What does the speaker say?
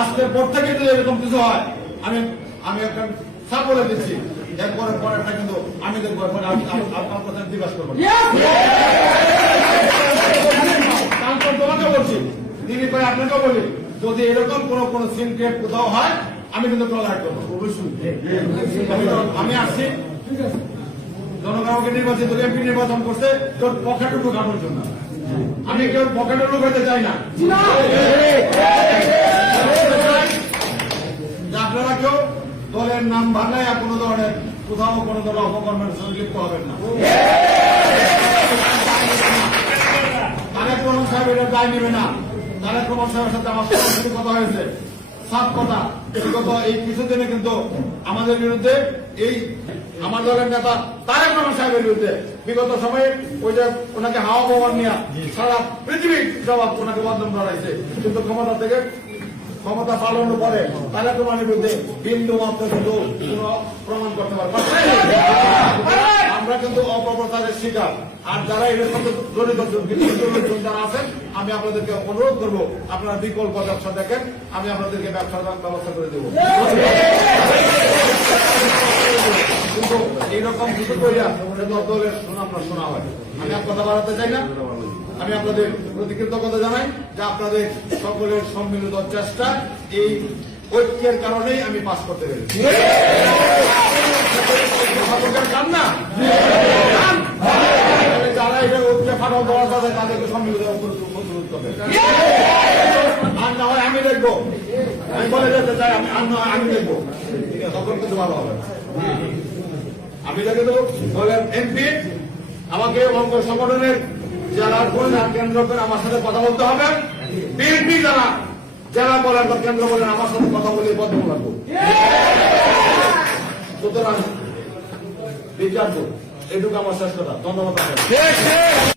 আজকের পর থেকে যদি এরকম কিছু হয় আমি আমি একটা সাপ বলে দিচ্ছি, এরপরে পরেরটা কিন্তু আমি দেখবো, আপনার কথা দিবাস করবো। তোমাকে বলছি, তিনি ভাই আপনাকেও বলি, যদি এরকম কোন সিন ক্রিয়েট কোথাও হয় আমি কিন্তু টলারেট করবো অবশ্যই। আমি আসছি জনগণকে নির্বাচিত এমপি নির্বাচন করতে তোর পকেটে ঢুকানোর জন্য। আমি কেউ পকেটে ঢুকাতে চাই না। আপনারা কেউ দলের নাম ভাঙায় আর কোন ধরনের কোথাও কোন দল অপকর্মের সঙ্গে লিপ্ত হবেন না। তারেক রহমান সাহেব এটা দায় নেবে না। তারেক রহমান সাহেবের সাথে আমার সরাসরি কথা হয়েছে, সাফ কথা। বিগত এই কিছুদিনে কিন্তু আমাদের বিরুদ্ধে এই আমার দলের নেতা তারেক রহমান সাহেবের বিরুদ্ধে বিগত সময়ে ওই যে ওনাকে হাওয়া ভবন নিয়ে সারা পৃথিবীর জবাব ওনাকে বদনাম করাইছে, কিন্তু ক্ষমতা পালনের পরে তারেক রহমানের বিরুদ্ধে বিন্দু মাত্র কিন্তু কোন প্রমাণ করতে পারবে। আমরা কিন্তু অপপ্রচারের শিকার। আর যারা এর সাথে জড়িত যারা আছেন, আমি আপনাদেরকে অনুরোধ করবো আপনারা বিকল্প ব্যবসা দেখেন, আমি আপনাদেরকে ব্যবসার ব্যবস্থা করে দেবো। কিন্তু এইরকম কিছু করিয়া দলের আপনার শোনা হয়। আমি আর কথা বাড়াতে চাই না। আমি আপনাদের প্রতি কৃতজ্ঞতা জানাই যে আপনাদের সকলের সম্মিলিত চেষ্টা এই ঐক্যের কারণেই আমি পাস করতে পেরেছি। যারা এটা ঐক্যে ফাটল দেওয়া যাবে তাদেরকে সম্মিলিত হবে। আর না হয় আমি দেখবো, আমি বলে যেতে চাই আমি দেখবো, তখন কিন্তু ভালো হবে। আমি দেখে দেবো বলেন এমপি আমাকে অঙ্গ সংগঠনের জেলার কেন্দ্র করে আমার সাথে কথা বলতে হবে। বিএনপি যারা বলেন বা কেন্দ্র বলেন আমার সাথে কথা বলে বদ্ধ রাখবো। সুতরাং বিচার এটুকু আমার শেষ কথা। ধন্যবাদ।